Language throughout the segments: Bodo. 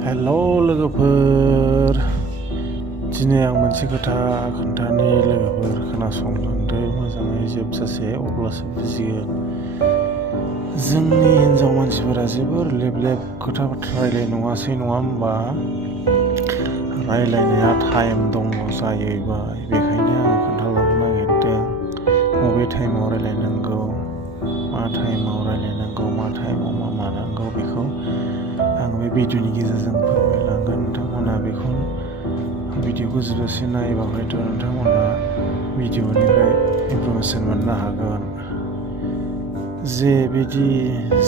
हेल' लोगोफोर, दिनै आं मोनसे खोथा खोन्थानि लोगोफोर खोनासंलांदो मोजाङै जोबजासे अब्लासो बुजिगोन। जोंनि हिन्जाव मानसिफोरा जोबोर लेब लेब खोथा बाथ्रा रायलाय नङासै नङा होमबा? रायलायनाया टाइम दङ जाहैबाय, बेखायनो आं खोन्थालांनो नागिरदों बबे टाइमाव रायलायनांगौ, मा टाइमाव रायलायनांगौ, मा टाइमाव मा मानांगौ बेखौ आं बे भिडिअनि गेजेरजों फोरमायलांगोन। नोंथांमोना बेखौ भिडिअखौ जोबजासे नायोबा हयथ' नोंथांमोना भिडिअनिफ्राय इनफरमेसन मोननो हागोन। जे बिदि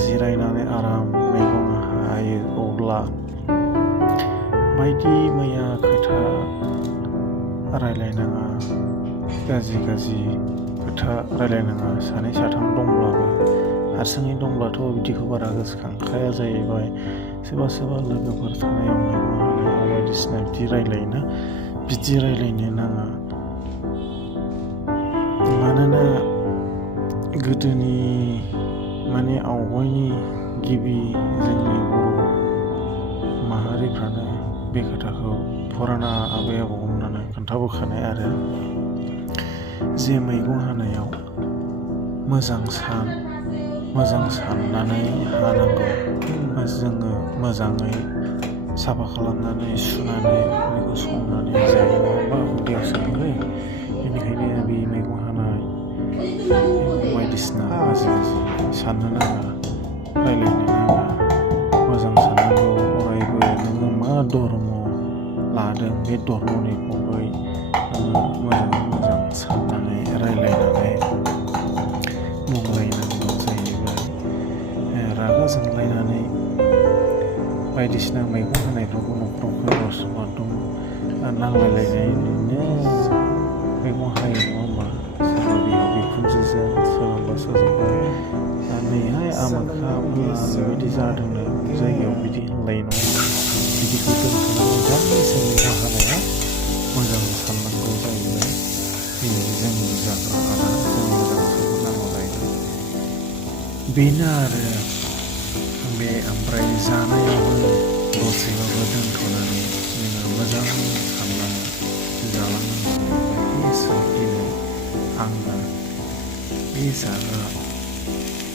जिरायनानै आराम मैगं हायो अब्ला बायदि मैया खोथा रायलायनाङा, गाज्रि खोथा रायलायनाङा। सानै साथाम दंब्लाबो, हारसिङै दंब्लाथ' बिदिखौ बारा गोसोखांखाया जाहैबाय। सोरबा लोगोफोर थानायाव मैगं हानायाव बायदिसिना बिदि रायलायोना, बिदि रायलायनो नाङा। मानोना गोदोनि आवगायनि गिबि जोंनि बर' माहारिफ्रानो बे खोथाखौ फुराना आबै आबौमोनानो खोन्थाबोखानाय। आरो जे मैगं हानायाव मोजां साननानै हानांगौ, जोङो मोजाङै साफा खालामनानै सुनानै बेखौ संनानै जायो नङा होमबा उदैयाव सोनानै। बेनिखायनो बे मैगं हानाय बायदिसिना गाज्रि साननो नाङा, रायलायनो नाङा, मोजां साननांगौ। अरायबो नोङो मा धर्म लादों बे धर्मनि बागै मोजां साननानै रायलायनानै बुंलायनांगौ जाहैबाय। रागा जोंलायनानै बायदिसिना मैगं हानायफ्रावबो न'खराव सोरबा नांलायलायनायनो मैगं हायो नङा होमबा? सोरबा बिहाव बिखुनजोजों, सोरबा सोरजोंबा नैहाय आमोखा बेबायदि जादोंनो जायगायाव बिदि होनलायो नङा होमबा? बिदिखौ दोनथ'नानै मोजाङै मैगं हानाया मोजां साननांगौ जाहैबाय। जोंनि जाग्रा आदार जों मोजां साननांगौ जाहैबाय। बेनो आरो बे ओमफ्राय जानायावबो दसेबाबो दोनथ'नानै जोङो मोजां साननानै जालांनांगौ। बेबायदि आङो बे जाग्रा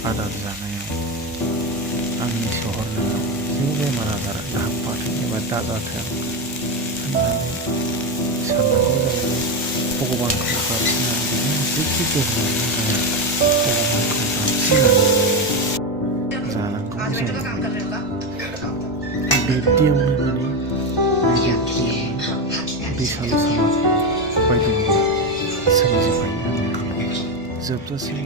आदार जानायाव आंनि सहरनायाव जेबो बेमार आजार दाहाबफाथों एबा दाजाथों होननानै साननांगौ जाहैबाय। भगबानखौ गाबज्रिनानै बिदिनो जेखि दोरमानो जाया भगबानखौ गाबज्रिनानै जानांगौ जाहैबाय। बिब्दियावनो बिखालि समाज बायदि सोमजिफायो। जोबजासिम